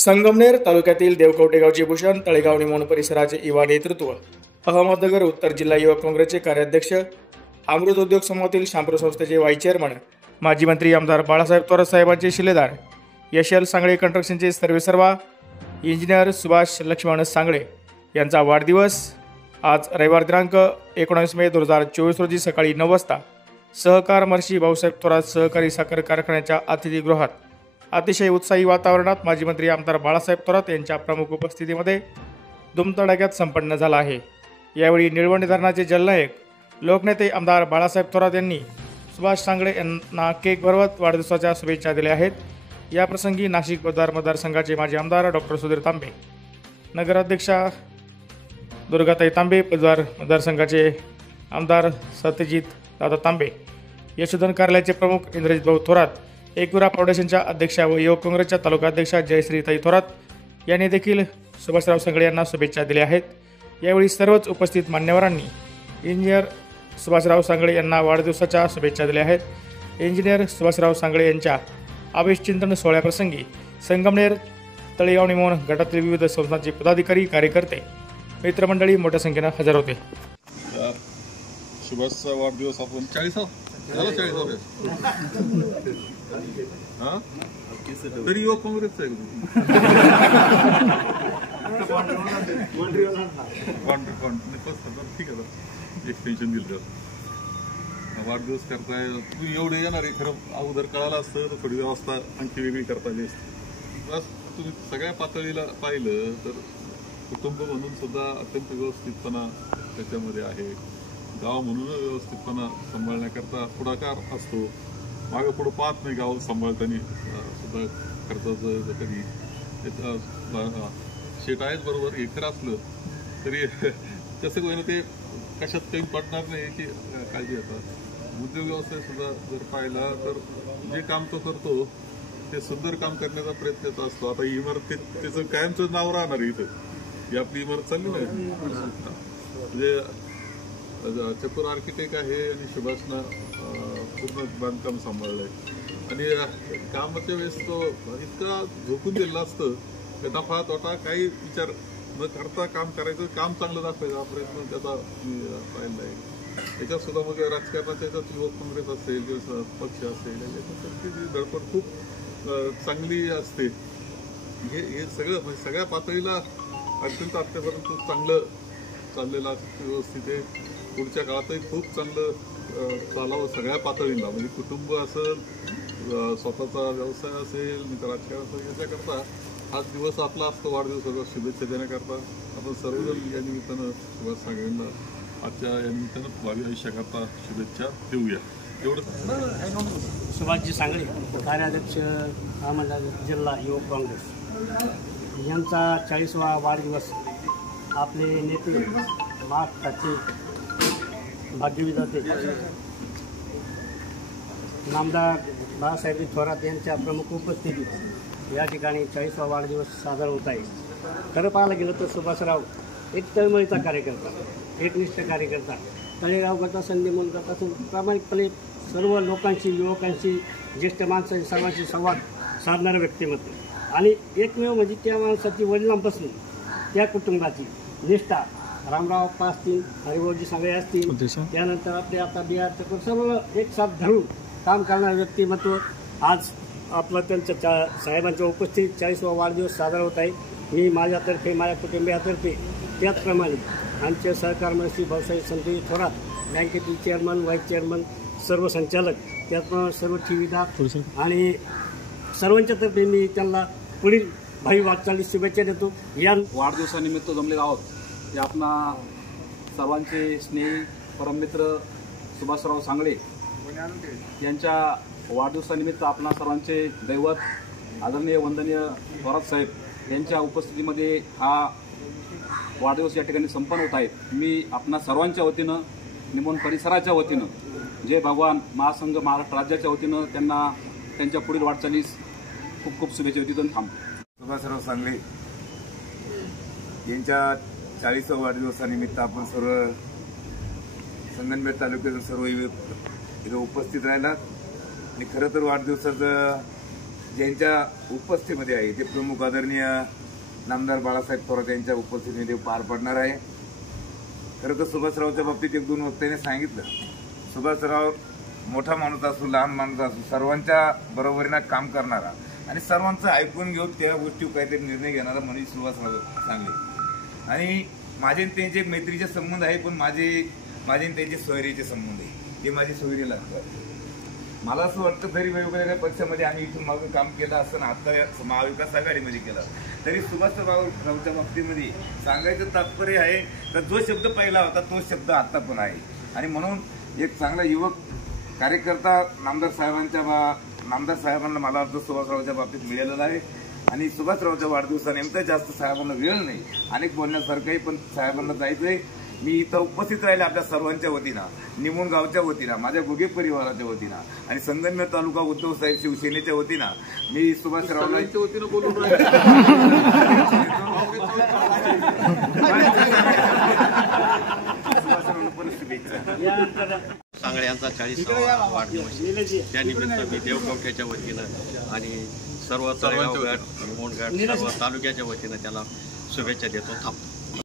संगमनेर तालुक्यातील देवकवटे गावचे भूषण तळेगाव निमोण परिसराचे युवा नेतृत्व, अहमदनगर उत्तर जिल्हा युवक काँग्रेसचे कार्याध्यक्ष, अमृत उद्योग समूहातील शांपूर संस्थेचे व्हाईस चेअरमन, माजी मंत्री आमदार बाळासाहेब थोरात साहेबांचे शिलेदार, यशल सांगळे कंस्ट्रक्शनचे सर्वेसर्वा इंजिनियर सुभाष लक्ष्मण सांगळे यांचा वाढदिवस आज रविवार दिनांक 19 मे 2024 रोजी सकाळी 9 वाजता सहकार महर्षी भाऊसाहेब थोरात सहकारी साखर कारखान्याच्या अतिथीगृहात अतिशय उत्साही वातावरणात माजी मंत्री आमदार बाळासाहेब थोरात यांच्या प्रमुख उपस्थितीमध्ये धुमधडाक्यात संपन्न झाला आहे। यावेळी निळवंडे धरणाचे जलनायक लोकनेते आमदार बाळासाहेब थोरात यांनी सुभाष सांगळे यांना केक भरवत वाढदिवसाच्या शुभेच्छा दिल्या आहेत। या प्रसंगी नाशिक मतदारसंघाचे माजी आमदार डॉक्टर सुधीर तांबे, नगराध्यक्षा दुर्गाताई तांबे, मतदारसंघाचे आमदार सत्यजित दादा तांबे, यशोधन कार्यालयाचे प्रमुख इंद्रजित भाऊ थोरात, एकविरा फाउंडेशनच्या अध्यक्षा व युवक काँग्रेसच्या तालुकाध्यक्षा जयश्रीताई थोरात यांनी देखील सुभाषराव सांगळे यांना शुभेच्छा दिल्या आहेत। यावेळी सर्वच उपस्थित मान्यवरांनी इंजिनियर सुभाषराव सांगळे यांना वाढदिवसाच्या शुभेच्छा दिल्या आहेत। इंजिनियर सुभाषराव सांगळे यांच्या आवेशचिंतन सोहळ्याप्रसंगी संगमनेर तळेगाव निमोण गटातील विविध संस्थांचे पदाधिकारी, कार्यकर्ते, मित्रमंडळी मोठ्या संख्येने हजर होते। सुभाषचा वाढदिवस आपण 40 तरी युवक काँग्रेसचा आहे ठीक आहे, एक्सटेन्शन दिलं वाढदिवस करताय तुम्ही एवढे येणार आहे। खरं अगोदर कळालं असतं तर थोडी व्यवस्था आणखी वेगळी करता आली असती। बस तुम्ही सगळ्या पातळीला पाहिलं तर कुटुंब म्हणून सुद्धा अत्यंत व्यवस्थितपणा त्याच्यामध्ये आहे। गाव म्हणून व्यवस्थितपणा सांभाळण्याकरता पुढाकार असतो, मागं पुढं पाहत नाही गाव सांभाळताना सुद्धा खर्चाचं कधी शेट आहेच बरोबर हे खरं असलं तरी कसं होईना ते कशात काही पडणार नाही याची काळजी घेतात। उद्योग व्यवसाय सुद्धा जर पाहिला तर जे काम तो करतो ते सुंदर काम करण्याचा प्रयत्न असतो। आता ही इमारत त्याचं कायमचं नाव राहणार इथं, ही आपली इमारत चालली नाही म्हणजे चतुर आर्किटेक्ट आहे आणि सुभाषनं पूर्ण बांधकाम सांभाळलंय आणि कामाच्या वेळेस तो इतका झोकून दिलेला असतं की नफा तोटा काही विचार न करता काम करायचं, काम चांगलं दाखवायचा प्रयत्न त्याचा पाहिला आहे। त्याच्यात सुद्धा मग राजकारणाच्या याच्यात युवक काँग्रेस असेल किंवा पक्ष असेल याच्यासारखी धडपड खूप चांगली असते। हे सगळं म्हणजे सगळ्या पातळीला अत्यंत आतापर्यंत चांगलं चाललेलं असतं, व्यवस्थित आहे। पुढच्या काळातही खूप चांगलं चालावं सगळ्या पातळीला, म्हणजे कुटुंब असेल, स्वतःचा व्यवसाय असेल, मित्र राजकारण असेल, याच्याकरता हाच दिवस आपला असतो वाढदिवसाचा शुभेच्छा देण्याकरता। आपण सर्वजण या निमित्तानं सुभाष सांगळेंना आजच्या या निमित्तानं भावी आयुष्याकरता शुभेच्छा देऊया। एवढं सुभाषजी सांगळे, कार्याध्यक्ष अहमदनगर जिल्हा युवक काँग्रेस यांचा 40वा वाढदिवस आपले नेते महाराष्ट्राचे भाग्यविधाते नामदार बाळासाहेब थोरात यांच्या प्रमुख उपस्थितीत या ठिकाणी 40वा वाढदिवस साजरा होत आहे। खरं पाहायला गेलं तर सुभाषराव एक तळमळीचा कार्यकर्ता, एकनिष्ठ कार्यकर्ता, तळेगाव गटासन निमोण गटासन प्रामाणिकपणे सर्व लोकांशी, युवकांशी, ज्येष्ठ माणसांशी सर्वांशी संवाद साधणारं व्यक्तिमत्व आणि एकमेव म्हणजे त्या माणसाची वडिलांपासून त्या कुटुंबाची निष्ठा रामराव अप्पा असतील, हरिभाऊजी सांगळे असतील, त्यानंतर आपले आता बिहारचं सर्व एक साथ धरून काम करणारं व्यक्तिमत्व आज आपलं त्यांच्या साहेबांच्या उपस्थितीत 40वा वाढदिवस साजरा होत आहे। मी माझ्यातर्फे, माझ्या कुटुंबियातर्फे, त्याचप्रमाणे आमचे सहकार मंत्री भाऊसाहेब संतोषी थोरात, बँकेतील चेअरमन, व्हाईस चेअरमन, सर्व संचालक, त्याचप्रमाणे सर्व ठेवीदार आणि सर्वांच्यातर्फे मी त्यांना पुढील भावी वाटचाली शुभेच्छा देतो। या वाढदिवसानिमित्त जमलेलो आहोत ते आपणा सर्वांचे स्नेही परममित्र सुभाषराव सांगळे यांच्या वाढदिवसानिमित्त आपणा सर्वांचे दैवत आदरणीय वंदनीय थोरात साहेब यांच्या उपस्थितीमध्ये हा वाढदिवस या ठिकाणी संपन्न होत आहे। मी आपणा सर्वांच्या वतीनं, निमोण परिसराच्या वतीनं, जय भगवान महासंघ महाराष्ट्र राज्याच्या वतीनं त्यांना त्यांच्या पुढील वाटचालीस खूप खूप शुभेच्छा देतो। थांबतो। सुभाषराव सांगळे यांच्या 40व्या वाढदिवसानिमित्त आपण सर्व संगमनेर तालुक्यातील सर्व इथं उपस्थित राहिलात आणि खरं तर वाढदिवसाचं ज्यांच्या उपस्थितीमध्ये आहे ते प्रमुख आदरणीय नामदार बाळासाहेब थोरात यांच्या उपस्थितीमध्ये पार पडणार आहे. खरं तर सुभाषरावच्या बाबतीत एक दोन वक्त्यांनी सांगितलं, सुभाषराव मोठा माणूस असो लहान माणूस असो सर्वांच्या बरोबरीनं काम करणारा आणि सर्वांचं ऐकून घेऊन त्या गोष्टीवर काहीतरी निर्णय घेणारा म्हणजे सुभाषराव सांगले. आणि माझे आणि त्यांचे एक मैत्रीचे संबंध आहे, पण माझे आणि त्यांचे सोयरीचे संबंध आहे, ते माझे सोयरी लागतात. मला असं वाटतं तरी वेगवेगळ्या पक्षामध्ये आम्ही इथून मागं काम केलं असताना आता महाविकास आघाडीमध्ये केलं तरी सुभाषरावच्या बाबतीमध्ये सांगायचं तात्पर्य आहे तर जो शब्द पहिला होता तो शब्द आता पण आहे. आणि म्हणून एक चांगला युवक कार्यकर्ता नामदार साहेबांना मला वाटतं सुभाषरावच्या बाबतीत मिळालेला आहे. आणि सुभाषरावच्या वाढदिवसानिमित्त जास्त साहेबांना वेळ नाही, अनेक बोलण्यासारखंही, पण साहेबांना जायचंय. मी इथं उपस्थित राहिले आपल्या सर्वांच्या वतीनं, निमून गावच्या वतीनं, माझ्या गुगे परिवाराच्या वतीनं आणि संगमनेर तालुका उद्धव साहेब शिवसेनेच्या वतीनं मी सुभाषरावला वतीनं बोलून राहिले. सांगळे यांचा 40वा वाढदिवस त्यानिमित्त मी देवकवट्याच्या वतीनं आणि सर्व तळेगाव घाट मोहनघाट सर्व तालुक्याच्या वतीनं त्याला शुभेच्छा देतो. थांबतो.